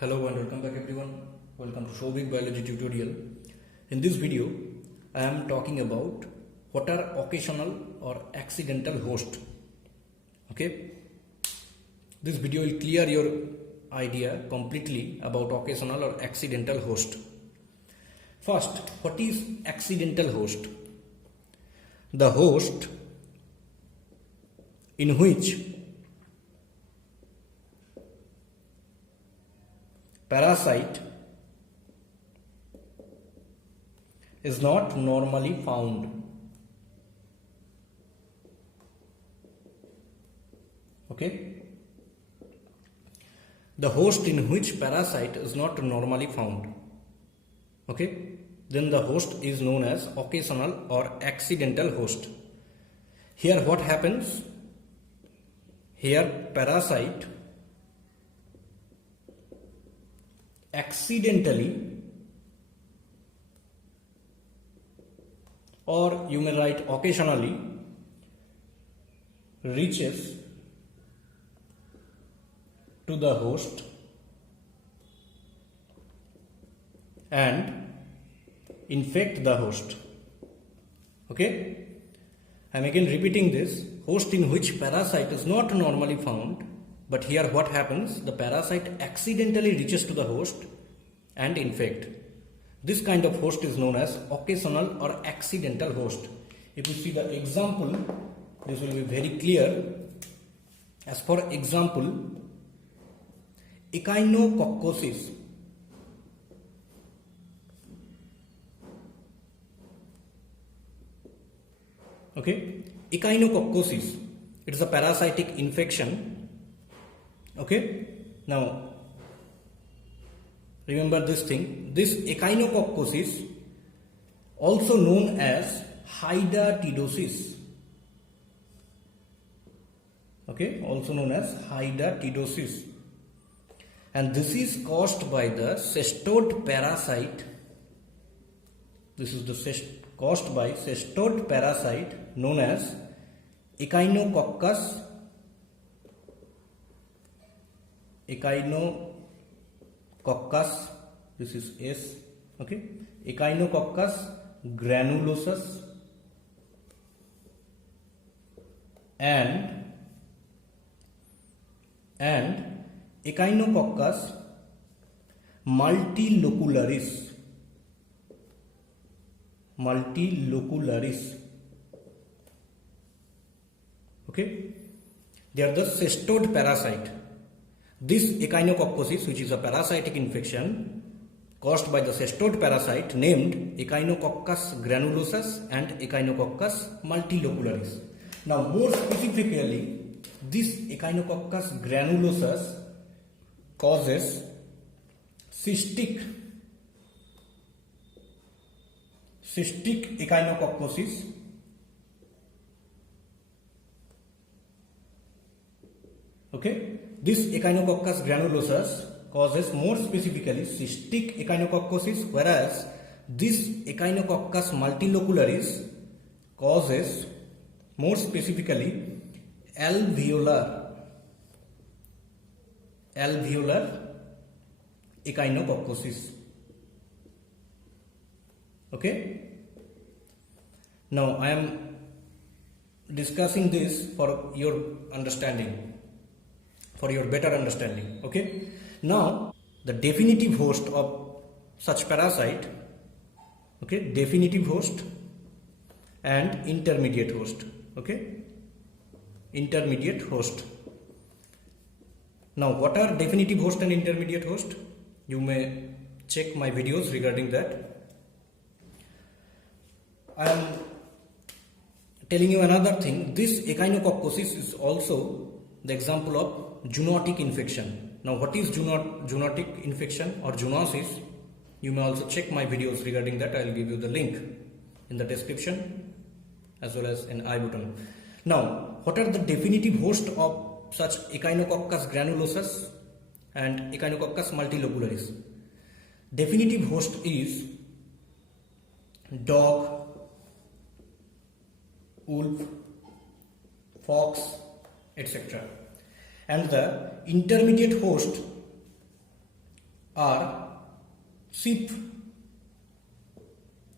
Hello and welcome back everyone. Welcome to Souvik biology tutorial. In this video, I am talking about what are occasional or accidental host. Okay. This video will clear your idea completely about occasional or accidental host. First, what is accidental host? The host in which parasite is not normally found. Okay? The host in which parasite is not normally found. Okay? Then the host is known as occasional or accidental host. Here what happens? Here parasite accidentally, or you may write occasionally, reaches to the host and infect the host. Okay? I am again repeating this. Host in which parasite is not normally found, but here what happens? The parasite accidentally reaches to the host and infect. This kind of host is known as occasional or accidental host. If you see the example, this will be very clear. As for example, echinococcosis. Okay, echinococcosis. It is a parasitic infection. Okay, now remember this thing. This echinococcosis, also known as hydatidosis. Okay, also known as hydatidosis. And this is caused by the cestoid parasite. This is the caused by cestoid parasite known as Echinococcus this is S, okay, Echinococcus granulosus and Echinococcus multilocularis. Okay, they are the cestoid parasite. This echinococcosis, which is a parasitic infection caused by the cestoid parasite named Echinococcus granulosus and Echinococcus multilocularis. Now, more specifically, this Echinococcus granulosus causes cystic echinococcosis, okay. This Echinococcus granulosus causes more specifically cystic echinococcosis, whereas this Echinococcus multilocularis causes more specifically alveolar echinococcosis. Okay. Now I am discussing this for your understanding, for your better understanding. Okay. Now the definitive host of such parasite, okay, definitive host and intermediate host. Okay, intermediate host. Now what are definitive host and intermediate host? You may check my videos regarding that. I am telling you another thing. This echinococcosis is also the example of zoonotic infection. Now what is zoonotic infection or zoonosis? You may also check my videos regarding that. I will give you the link in the description as well as in I button. Now what are the definitive host of such Echinococcus granulosus and Echinococcus multilocularis? Definitive host is dog, wolf, fox, etc. And the intermediate host are sheep,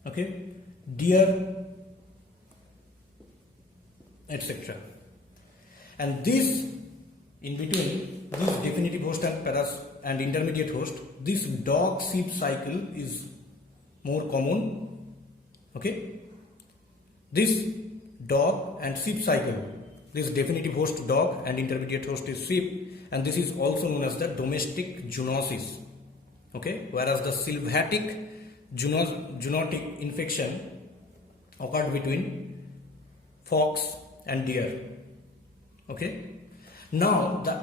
okay, deer, etc. And this, in between this definitive host and intermediate host, this dog sheep cycle is more common, okay. This dog and sheep cycle, this definitive host dog and intermediate host is sheep, and this is also known as the domestic zoonosis, okay, whereas the sylvatic zoonotic infection occurred between fox and deer, okay. Now the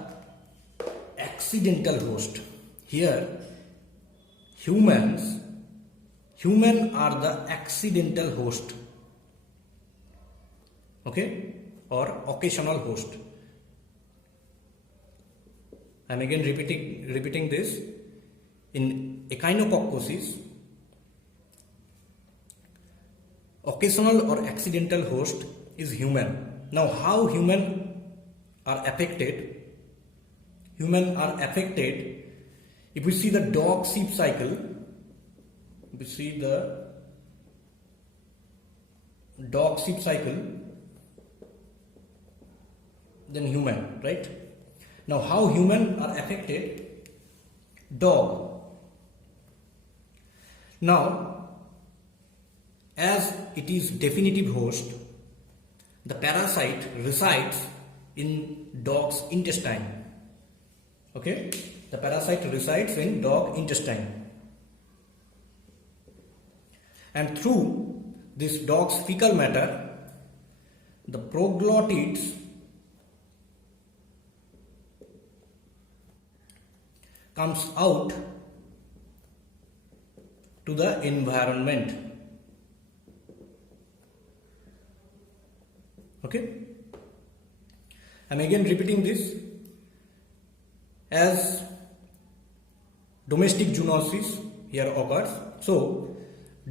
accidental host, here human are the accidental host, okay, or occasional host. I am again repeating this. In echinococcosis, occasional or accidental host is human. Now how human are affected? Human are affected if we see the dog sheep cycle, if we see the dog sheep cycle, then human, right? Now how human are affected? Dog. Now, as it is definitive host, the parasite resides in dog's intestine, okay. The parasite resides in dog intestine, and through this dog's fecal matter, the proglottids comes out to the environment, okay. I'm again repeating this. As domestic zoonosis here occurs, so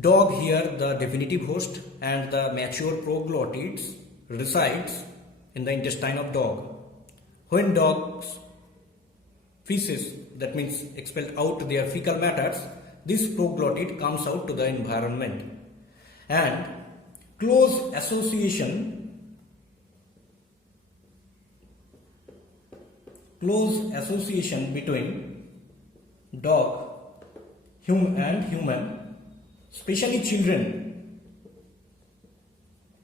dog here the definitive host and the mature proglottids resides in the intestine of dog. When dog's feces, that means expelled out their fecal matters, this proglottid comes out to the environment, and close association between dog and human, especially children,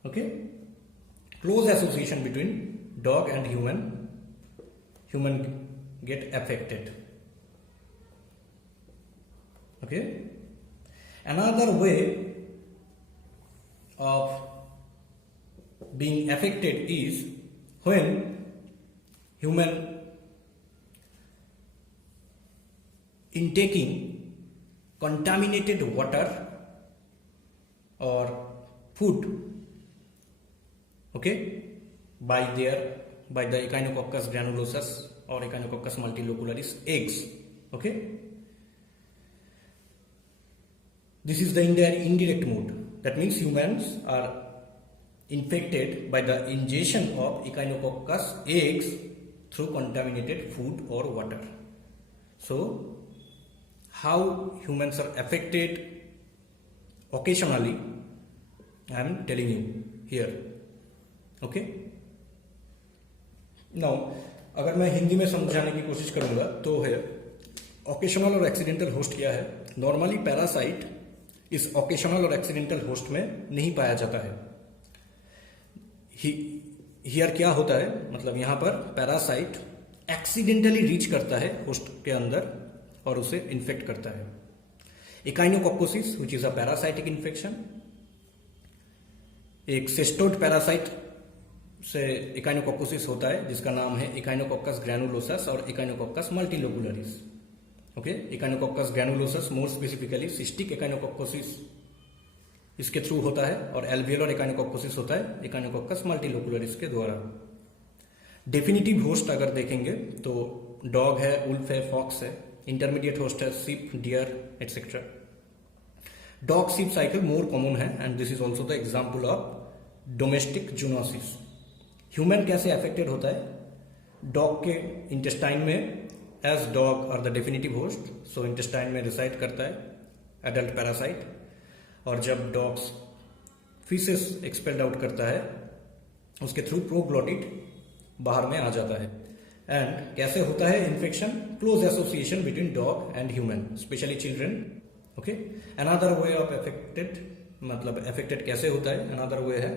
okay, close association between dog and human get affected, okay. Another way of being affected is when human intaking contaminated water or food, okay, by the Echinococcus granulosus or Echinococcus multilocularis eggs, okay. This is the indirect mode. That means humans are infected by the ingestion of Echinococcus eggs through contaminated food or water. So how humans are affected occasionally, I am telling you here, okay. Now अगर मैं हिंदी में समझाने की कोशिश करूंगा तो है occasional और एक्सीडेंटल होस्ट क्या है. नॉर्मली पैरासाइट इस ओकेशनल और एक्सीडेंटल होस्ट में नहीं पाया जाता है. हियर क्या होता है, मतलब यहाँ पर पैरासाइट एक्सीडेंटली रीच करता है होस्ट के अंदर और उसे इन्फेक्ट करता है. Echinococcosis which is a parasitic infection, एक सिस्टोड पैरासाइट से इकाइनोकोकोसिस होता है जिसका नाम है इकाइनोकोक्कस ग्रैनुलोसस और इकाइनोकोक्कस मल्टीलोकुलरिस, ओके. इकाइनोकोक्कस ग्रैनुलोसस मोर स्पेसिफिकली सिस्टिक इकाइनोकोकोसिस इसके थ्रू होता है, और एल्वियोलर इकाइनोकोकोसिस होता है इकाइनोकोक्कस मल्टीलोकुलरिस के द्वारा. डेफिनिटिव होस्ट अगर देखेंगे तो डॉग है, उल्फ है, फॉक्स है. इंटरमीडिएट होस्ट है sheep, deer etcetera. Dog sheep cycle more common है and this is also the example of domestic zoonosis. Human कैसे अफेक्टेड होता है, डॉग के इंटेस्टाइन में as dog are the definitive host, so intestine में reside करता है एडल्ट पैरासाइट, और जब डॉग्स फीसेस एक्सपेल्ड आउट करता है उसके थ्रू प्रोग्लोटिड बाहर में आ जाता है। एंड कैसे होता है infection? Close association between dog and human, specially children. Okay, another way of affected, मतलब अफेक्टेड कैसे होता है? अनदर वे है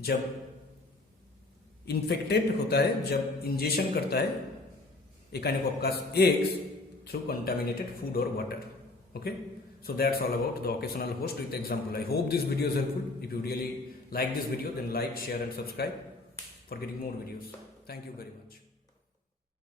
जब इन्फेक्टेड होता है जब इंजेक्शन करता है एकाइनोकोकस एग्स थ्रू कंटामिनेटेड फूड और water. Okay, so that's all about the occasional host with example. I hope this video is helpful. If you really like this video, then like, share and subscribe for getting more videos. Thank you very much.